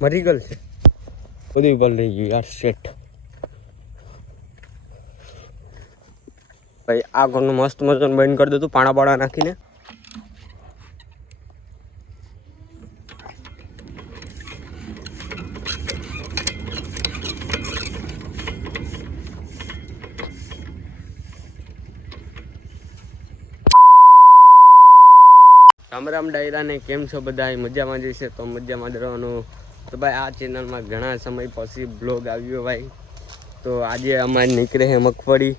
મરી ગયેલ છે બધું પર લઈ ગયું યાર શેટ ભાઈ આ ઘરનું મસ્ત મજાનું બંધ કરી દીધું પાણા બાણા નાખીને રામ રામ ડાયરા ને કેમ છો બધા મજામાં જશે તો મજામાં જ રહેવાનું તો ભાઈ આ ચેનલમાં ઘણા સમય પછી બ્લોગ આવ્યો ભાઈ તો આજે અમારે નીકળે છે મગફળી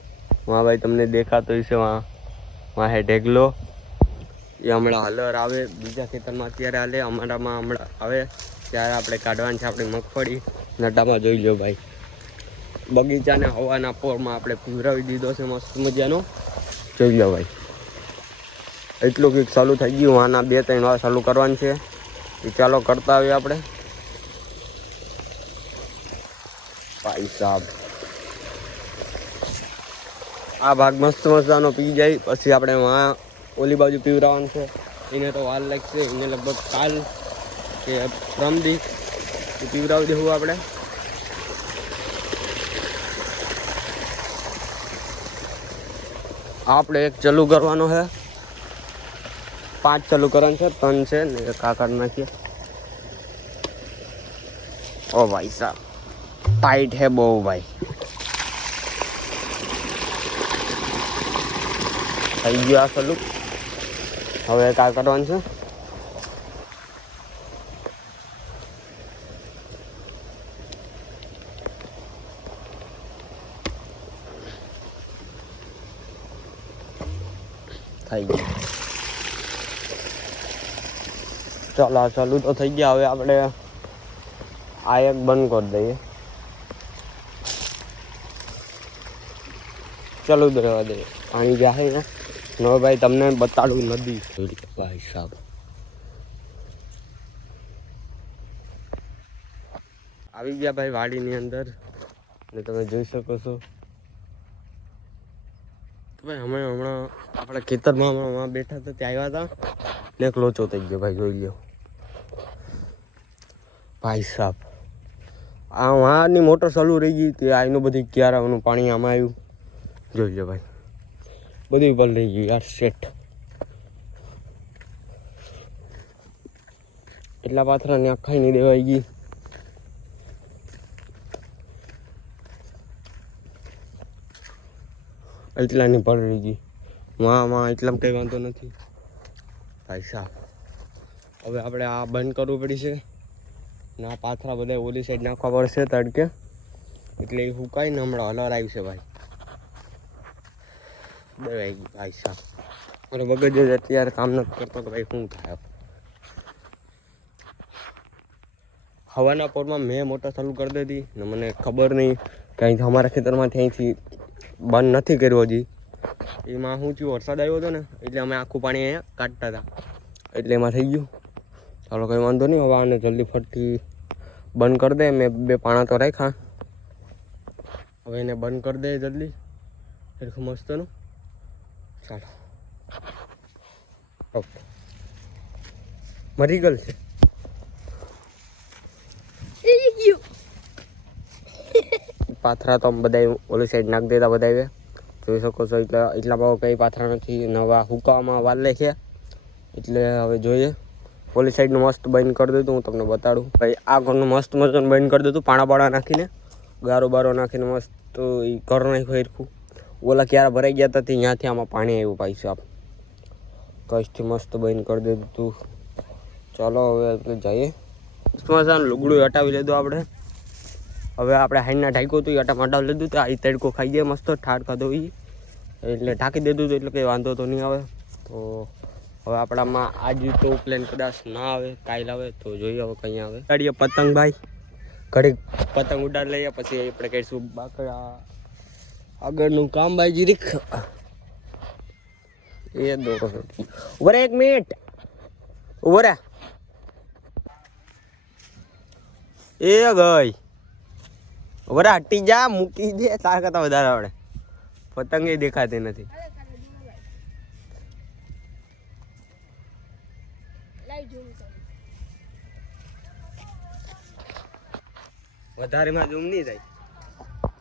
વहाँ ભાઈ તમને દેખાતો હશે વहाँ હે ઢેગલો એ હમણાં હલર આવે બીજા ખેતરમાં અત્યારે હાલે અમારામાં હમણાં આવે ત્યારે આપણે કાઢવાની છે આપણી મગફળી નટામાં જોઈ લો ભાઈ બગીચાને હવાના પોરમાં આપણે પીવરાવી દીધો છે મસ્ત મજાનો જોઈ લો ભાઈ એટલું કંઈક ચાલુ થઈ ગયું આના 2-3 વાર ચાલુ કરવાનું છે એ ચાલો કરતા આવીએ આપણે ભાઈ સાહેબ આ ભાગ મસ્ત મજાનો પી જાય પછી આપણે વहाँ ઓલી બાજુ પીવરાવાનું છે એને તો વાર લાગશે એને લગભગ કાલ કે પરમદી પીવરાવી દેવું આપણે એક ચાલુ કરવાનો છે 5 ચાલુ કરવાનું છે 3 છે ને કાકડ નાખીએ ઓ ભાઈ સાહેબ टाइट है बो भाई થઈ ગયું આ ચાલુ હવે કા કરવાનું છે થઈ ગયું ચાલો ચાલુ તો થઈ ગયા હવે આપણે આ એક બંધ કરી દઈએ ચાલુ જ રહેવા દઈએ પાણી જાય ને હવે ભાઈ તમને બતાડું નદી ભાઈ સાહેબ આવી ગયા ભાઈ વાડીની અંદર ને તમે જોઈ શકો છો ભાઈ હમણાં આપણે ખેતરમાં હમણાં બેઠા હતા ત્યાં આવ્યા હતા ને એક લોચો થઈ ગયો ભાઈ જોઈ લો ભાઈ સાહેબ આ વાંની મોટર ચાલુ રહી ગઈ તે આનું બધી ક્યારાનું પાણી આમાં આવ્યું જોઈ લો ભાઈ બધું પર લઈ ગયું યાર શેટ એટલા પાથરાને આખાઈ નહીં દેવાઈ ગઈ એટલાની પર રહી ગઈ માં એટલામાં કંઈ વાંધો નથી ભાઈ સાહેબ હવે આપણે આ બંધ કરવું પડશે ને આ પાથરા બધા ઓલી સાઈડ નાખવા પડશે તડકે એટલે એ સુકાઈને હમણાં હલર આવી છે ભાઈ દેવાઈ ગઈ ભાઈ સાહેબ મારો મગજ અત્યારે કામ નથી કરતો કે ભાઈ શું થાય હવાના પોરમાં મેં મોટર ચાલુ કરી દીધી ને મને ખબર નહીં કે અહીંથી અમારા ખેતરમાંથી અહીંથી બંધ નથી કર્યો હજી એમાં શું થયું વરસાદ આવ્યો હતો ને એટલે અમે આખું પાણી અહીંયા કાઢતા હતા એટલે એમાં થઈ ગયું ચાલો કંઈ વાંધો નહીં હવે આને જલ્દી ફટથી બંધ કરી દે મેં 2 પાણા તો રાખ્યા હવે એને બંધ કરી દે જલ્દી એટલું મસ્તનું ચાલો ઓકે મરી ગયેલ છે પાથરા તો બધા ઓલી સાઈડ નાખી દેતા બધા જોઈ શકો છો એટલા ભાવ કંઈ પાથરા નથી નવા હુકાવામાં વાર લે છે એટલે હવે જોઈએ ઓલી સાઈડનું મસ્ત બંધ કરી દીધું હું તમને બતાડું ભાઈ આ ઘરનું મસ્ત મજાનું બંધ કરી દીધું પાણા બાણા નાખીને ગારો બારો નાખીને મસ્ત એ ઘર નાખ્યું હેરખું ઓલા ક્યારે ભરાઈ ગયા હતા ત્યાંથી આમાં પાણી આવ્યું ભાઈ સાહેબ કચ્છથી મસ્ત બંધ કરી દીધું તું ચાલો હવે આપણે જઈએ મસ્ત મજાનું લુગડું હટાવી લીધું આપણે હવે આપણે હાઈના ઢાંક્યું હતું એ હટામાં હટાવી લીધું તો આ તડકો ખાઈ જાય મસ્ત ઠાર ખાધો એ એટલે ઢાંકી દીધું હતું એટલે કંઈ વાંધો તો નહીં આવે તો હવે આપણામાં આજ તો પ્લેન કદાચ ના આવે કાલ આવે તો જોઈએ હવે કંઈ આવે ગાડીએ પતંગ ભાઈ ઘડી પતંગ ઉડાડી લઈએ પછી આપણે કહીશું બાકડા આગળનું કામ ભાઈ જીરીક એ દોરો ઉભરે 1 મિનિટ ઉભરે એ ગઈ ઉભરે હટી જા મૂકી દે તાર કરતા વધારે આવડે પતંગ એ દેખાતી નથી વધારેમાં ઝૂમ નહીં થાય.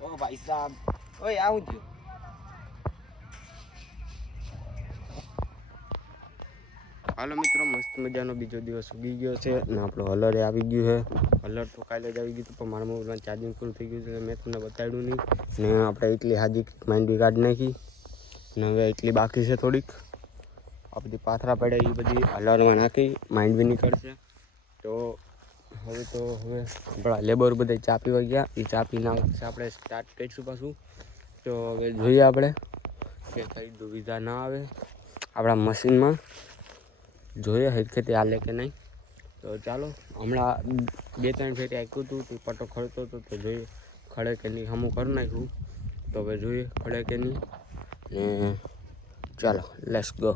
ઓ ભાઈ સાહેબ, ઓય આવું થયું. હાલો મિત્રો, મસ્ત મજાનો બીજો દિવસ ઉગી ગયો છે અને આપણો હલરે આવી ગયું છે. હલર તો કાલે જ આવી ગયું હતું, પણ મારા મોબાઈલમાં ચાર્જિંગ પૂરું થઈ ગયું છે. મેં તમને બતાવ્યું નહીં ને આપણે એટલી હાજી માંડવી કાઢી નાખી ને હવે એટલી બાકી છે થોડીક. આ બધી પાથરા પડ્યા એ બધી હલરમાં નાખી માંડવી નીકળશે. તો હવે આપણા લેબર બધા ચા પીવા ગયા. એ ચા પીના આપણે સ્ટાર્ટ કરીશું પાછું. તો હવે જોઈએ આપણે કે કઈ દુવિધા ના આવે આપણા મશીનમાં. જોઈએ હેડખેતી હાલે કે નહીં. તો ચાલો, હમણાં 2-3 ફેરી આપ્યું હતું તો પટ્ટો ખડતો હતો, તો જોઈએ ખડે કે નહીં. હમું કરી નાખ્યું, તો હવે જોઈએ ખડે કે નહીં. ને ચાલો, લેટ્સ ગો.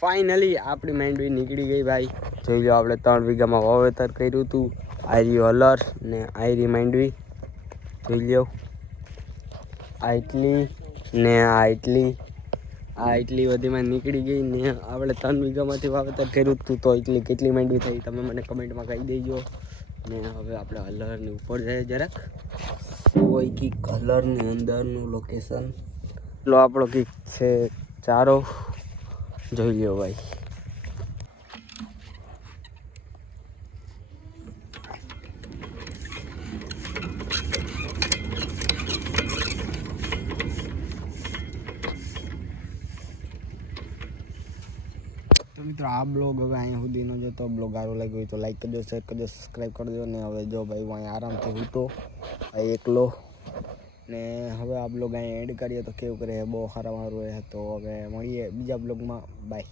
ફાઇનલી આપણી માંડવી નીકળી ગઈ ભાઈ. જોઈ લો, આપણે 3 વીઘામાં વાવેતર કર્યું હતું. આયરી હલર ને આયરી માંડવી જોઈ લો. આ એટલી બધીમાં નીકળી ગઈ ને આપણે 3 વીઘામાંથી વાવેતર કર્યું હતું. તો એટલી કેટલી માંડવી થઈ તમે મને કમેન્ટમાં કહી દેજો. ને હવે આપણે હલરની ઉપર જઈએ જરાક. કોઈ કીક હલરની અંદરનું લોકેશન એટલો આપણો કીક છે ચારો જોઈ લ્યો ભાઈ. તો મિત્રો, આ બ્લોગ હવે અહીંયા સુધીનો જો તો બ્લોગ સારો લાગ્યો હોય તો લાઈક કરજો, શેર કરજો, સબસ્ક્રાઈબ કરી દો. ને હવે જો ભાઈ હું અહીંયા આરામથી હૂતો એકલો ને હવે આ બ્લોગ અહીંયા એડ કરીએ તો કેવું કરે બહુ સારું રહે. તો હવે મળીએ બીજા બ્લોગમાં. બાય.